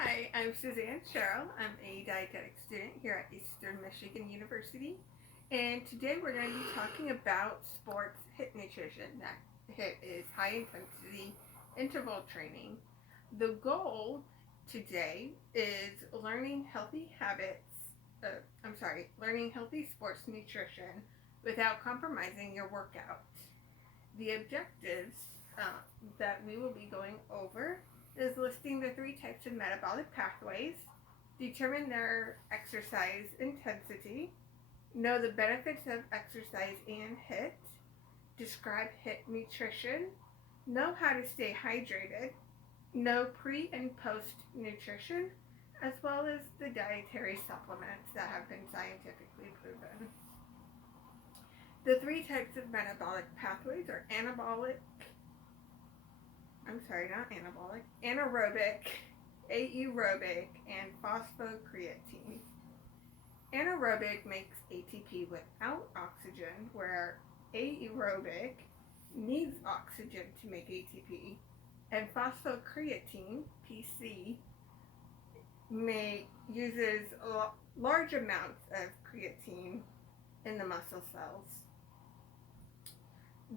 Hi, I'm Suzanne Sherrill. I'm a dietetic student here at Eastern Michigan University. And today we're going to be talking about sports HIIT nutrition. That HIIT is high intensity interval training. The goal today is learning healthy sports nutrition without compromising your workout. The objectives uh, that we will be going over is listing the three types of metabolic pathways, determine their exercise intensity, know the benefits of exercise and HIIT, describe HIIT nutrition, know how to stay hydrated, know pre and post nutrition, as well as the dietary supplements that have been scientifically proven. The three types of metabolic pathways are anaerobic, aerobic, and phosphocreatine. Anaerobic makes ATP without oxygen, where aerobic needs oxygen to make ATP, and phosphocreatine, PC, uses large amounts of creatine in the muscle cells.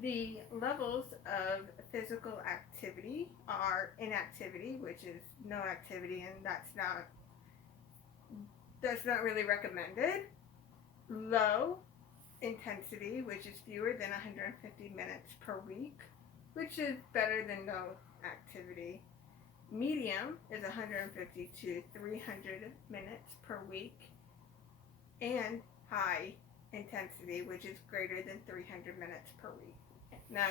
The levels of physical activity are inactivity, which is no activity, and that's not really recommended. Low intensity, which is fewer than 150 minutes per week, which is better than no activity. Medium is 150 to 300 minutes per week, and high intensity, which is greater than 300 minutes per week. Now,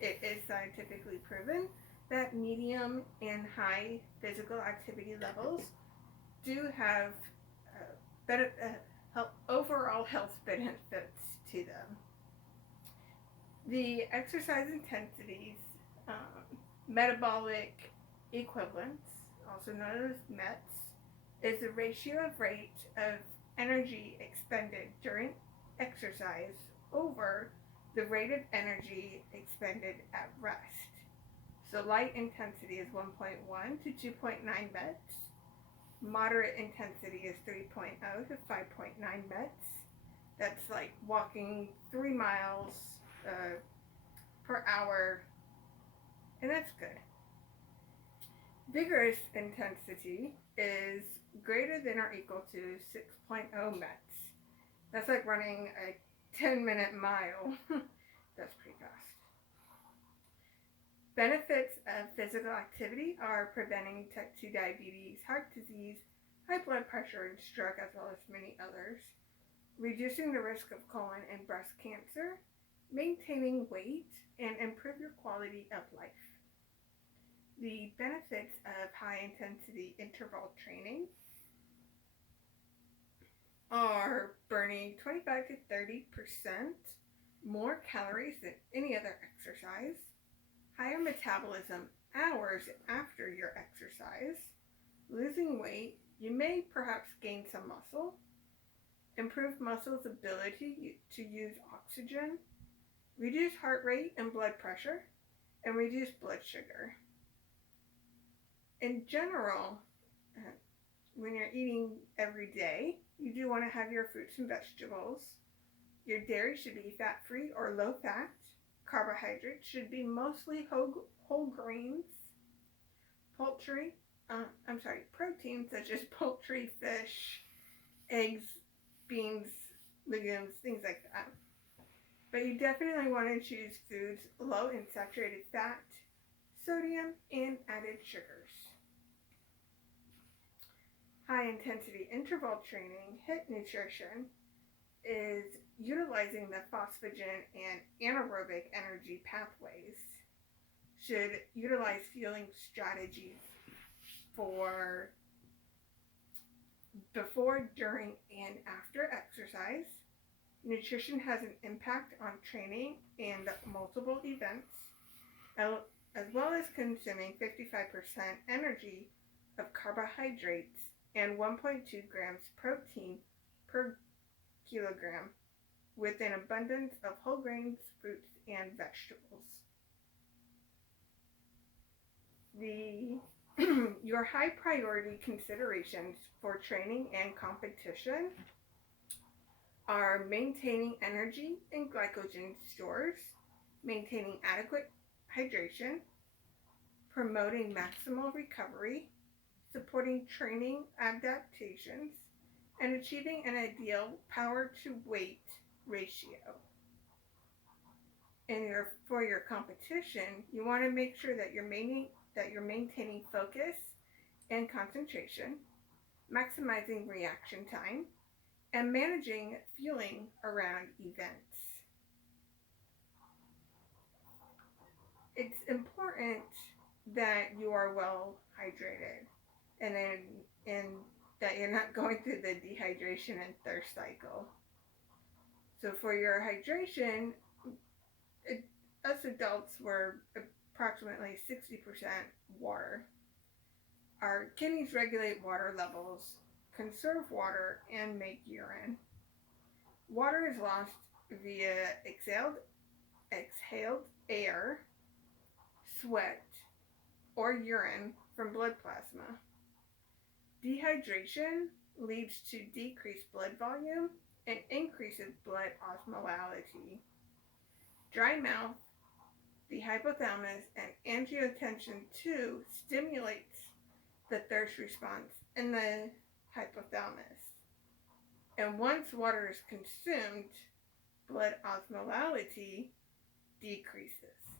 it is scientifically proven that medium and high physical activity levels do have overall health benefits to them. The exercise intensities, metabolic equivalence, also known as METs, is the ratio of rate of energy expended during exercise over the rate of energy expended at rest. So light intensity is 1.1 to 2.9 METs. Moderate intensity is 3.0 to 5.9 METs. That's like walking 3 miles per hour, and that's good. Vigorous intensity is greater than or equal to 6.0 METs. That's like running a 10-minute mile. That's pretty fast. Benefits of physical activity are preventing type 2 diabetes, heart disease, high blood pressure, and stroke, as well as many others. Reducing the risk of colon and breast cancer, maintaining weight, and improve your quality of life. The benefits of high-intensity interval training are burning 25 to 30% more calories than any other exercise, higher metabolism hours after your exercise, losing weight, you may perhaps gain some muscle, improve muscle's ability to use oxygen, reduce heart rate and blood pressure, and reduce blood sugar. In general, when you're eating every day, you do want to have your fruits and vegetables. Your dairy should be fat-free or low-fat. Carbohydrates should be mostly whole grains. Protein such as poultry, fish, eggs, beans, legumes, things like that. But you definitely want to choose foods low in saturated fat, sodium, and added sugars. High-intensity interval training, HIIT nutrition, is utilizing the phosphagen and anaerobic energy pathways. Should utilize fueling strategies for before, during, and after exercise. Nutrition has an impact on training and multiple events, as well as consuming 55% energy of carbohydrates and 1.2 grams protein per kilogram, with an abundance of whole grains, fruits, and vegetables. The Your high priority considerations for training and competition are maintaining energy and glycogen stores, maintaining adequate hydration, promoting maximal recovery, supporting training adaptations, and achieving an ideal power to weight ratio. For your competition, you want to make sure that you're maintaining focus and concentration, maximizing reaction time, and managing fueling around events. It's important that you are well hydrated and that you're not going through the dehydration and thirst cycle. So for your hydration, us adults were approximately 60% water. Our kidneys regulate water levels, conserve water, and make urine. Water is lost via exhaled air, sweat, or urine from blood plasma. Dehydration leads to decreased blood volume and increases blood osmolality. Dry mouth, the hypothalamus, and angiotensin II stimulates the thirst response in the hypothalamus. And once water is consumed, blood osmolality decreases.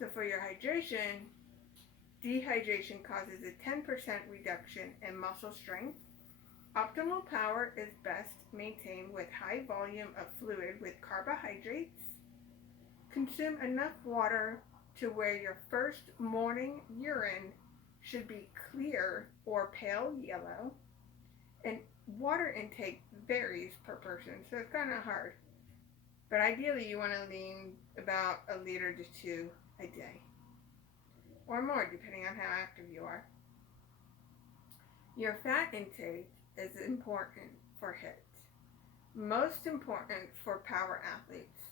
So for your hydration, dehydration causes a 10% reduction in muscle strength. Optimal power is best maintained with high volume of fluid with carbohydrates. Consume enough water to where your first morning urine should be clear or pale yellow. And water intake varies per person, so it's kind of hard. But ideally, you want to lean about 1 liter to 2 a day, or more, depending on how active you are. Your fat intake is important for HIIT. Most important for power athletes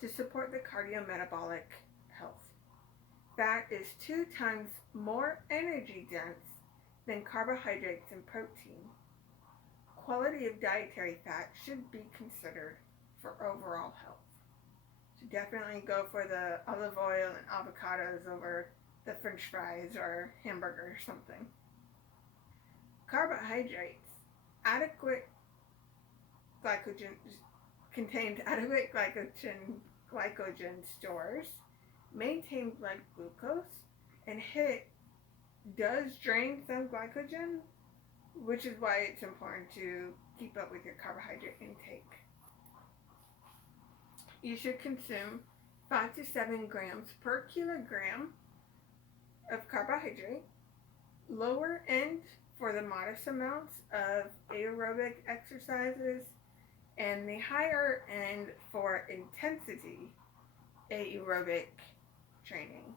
to support the cardiometabolic health. Fat is 2 times more energy dense than carbohydrates and protein. Quality of dietary fat should be considered for overall health. So definitely go for the olive oil and avocados over the French fries or hamburger or something. Carbohydrates, contains adequate glycogen stores, maintain blood glucose, and HIIT does drain some glycogen, which is why it's important to keep up with your carbohydrate intake. You should consume 5 to 7 grams per kilogram of carbohydrate. Lower end for the modest amounts of aerobic exercises, and the higher end for intensity aerobic training.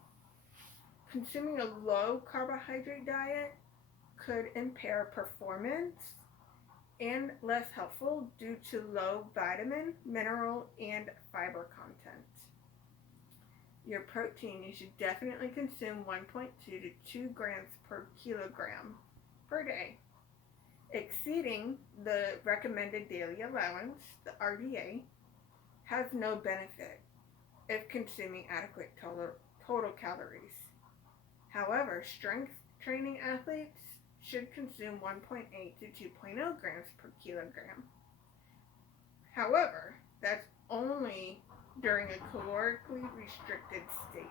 Consuming a low carbohydrate diet could impair performance and less helpful due to low vitamin, mineral, and fiber content. Your protein, you should definitely consume 1.2 to 2 grams per kilogram per day. Exceeding the recommended daily allowance, the RDA, has no benefit if consuming adequate total calories. However, strength training athletes should consume 1.8 to 2.0 grams per kilogram. However, that's only during a calorically restricted state.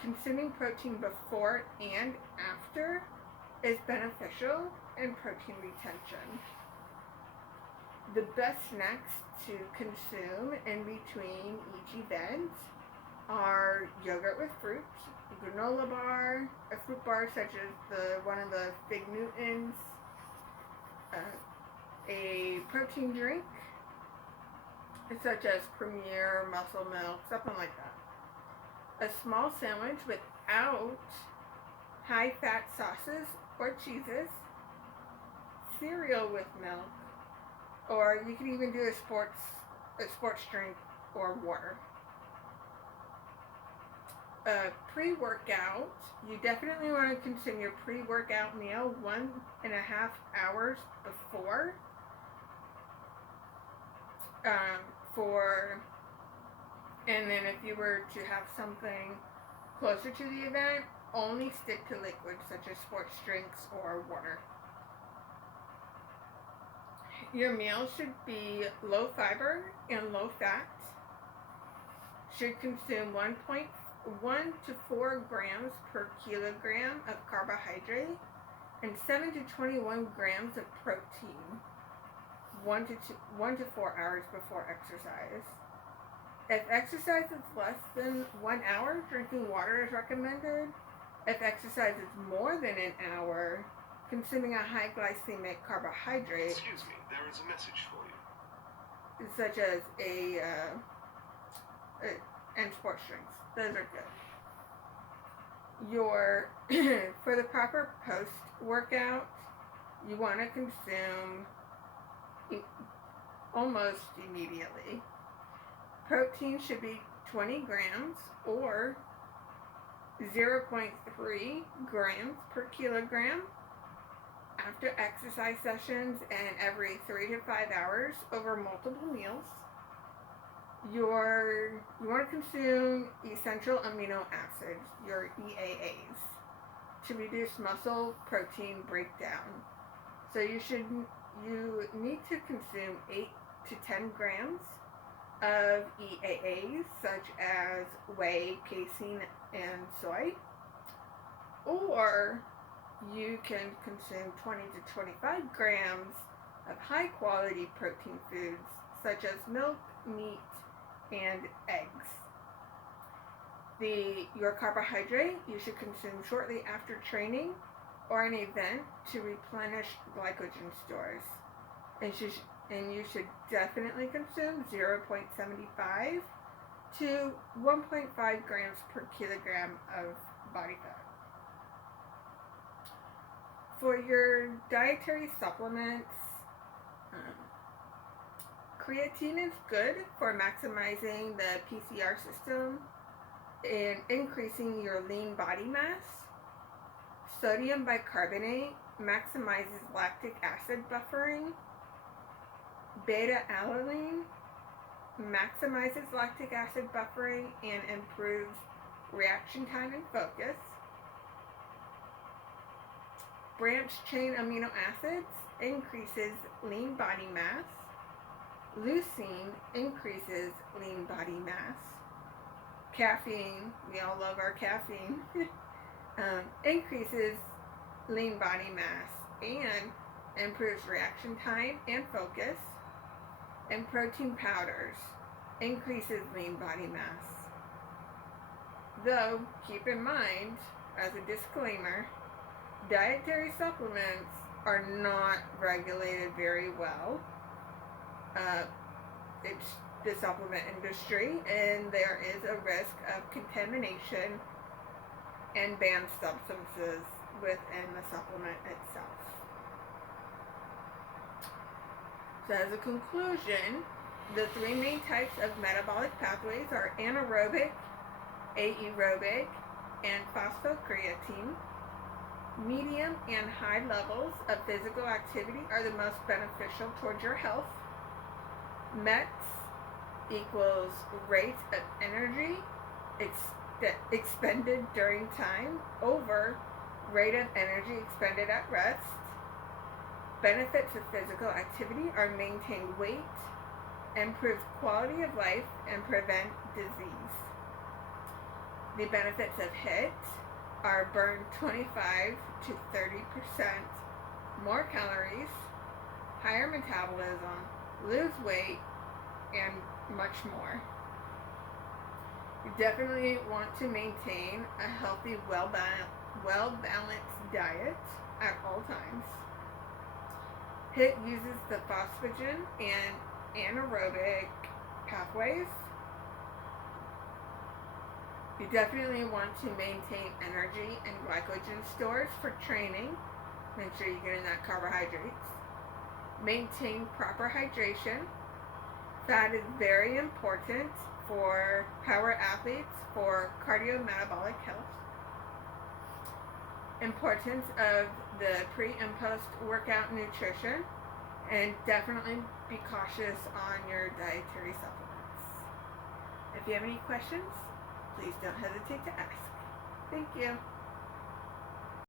Consuming protein before and after is beneficial in protein retention. The best snacks to consume in between each event are yogurt with fruit, a granola bar, a fruit bar such as one of the Fig Newtons, a protein drink such as Premier, Muscle Milk, something like that. A small sandwich without high-fat sauces or cheeses, cereal with milk, or you can even do a sports drink or water. Pre-workout, you definitely want to consume your pre-workout meal 1.5 hours before. Um, for and then if you were to have something closer to the event, only stick to liquids such as sports drinks or water. Your meal should be low fiber and low fat. Should consume 1.1 to 4 grams per kilogram of carbohydrate and 7 to 21 grams of protein 1 to 4 hours before exercise. If exercise is less than 1 hour, drinking water is recommended. If exercise is more than an hour, consuming a high glycemic carbohydrate. Excuse me, there is a message for you. Such as and sports drinks. Those are good. For the proper post-workout, you want to consume almost immediately. Protein should be 20 grams or 0.3 grams per kilogram after exercise sessions and every 3 to 5 hours over multiple meals. You want to consume essential amino acids, your EAAs, to reduce muscle protein breakdown. So you need to consume 8 to 10 grams of EAAs, such as whey, casein, and soy. Or you can consume 20 to 25 grams of high quality protein foods, such as milk, meat, and eggs. Your carbohydrate you should consume shortly after training or an event to replenish glycogen stores. And you should definitely consume 0.75 to 1.5 grams per kilogram of body fat. For your dietary supplements, creatine is good for maximizing the PCR system and increasing your lean body mass. Sodium bicarbonate maximizes lactic acid buffering. Beta-alanine maximizes lactic acid buffering and improves reaction time and focus. Branched-chain amino acids increases lean body mass. Leucine increases lean body mass. Caffeine, we all love our caffeine, increases lean body mass and improves reaction time and focus. And protein powders increases lean body mass. Though, keep in mind, as a disclaimer, dietary supplements are not regulated very well. It's the supplement industry, and there is a risk of contamination and banned substances within the supplement itself. So as a conclusion, the 3 main types of metabolic pathways are anaerobic, aerobic, and phosphocreatine. Medium and high levels of physical activity are the most beneficial towards your health. METs equals rate of energy expended during time over rate of energy expended at rest. Benefits of physical activity are maintained weight, improves quality of life, and prevent disease. The benefits of HIIT are burn 25 to 30% more calories, higher metabolism, lose weight, and much more. You definitely want to maintain a healthy, well-balanced diet at all times. HIIT uses the phosphagen and anaerobic pathways. You definitely want to maintain energy and glycogen stores for training. Make sure you're getting that carbohydrates. Maintain proper hydration. Fat is very important for power athletes for cardiometabolic health, importance of the pre and post workout nutrition, and definitely be cautious on your dietary supplements. If you have any questions, please don't hesitate to ask. Thank you.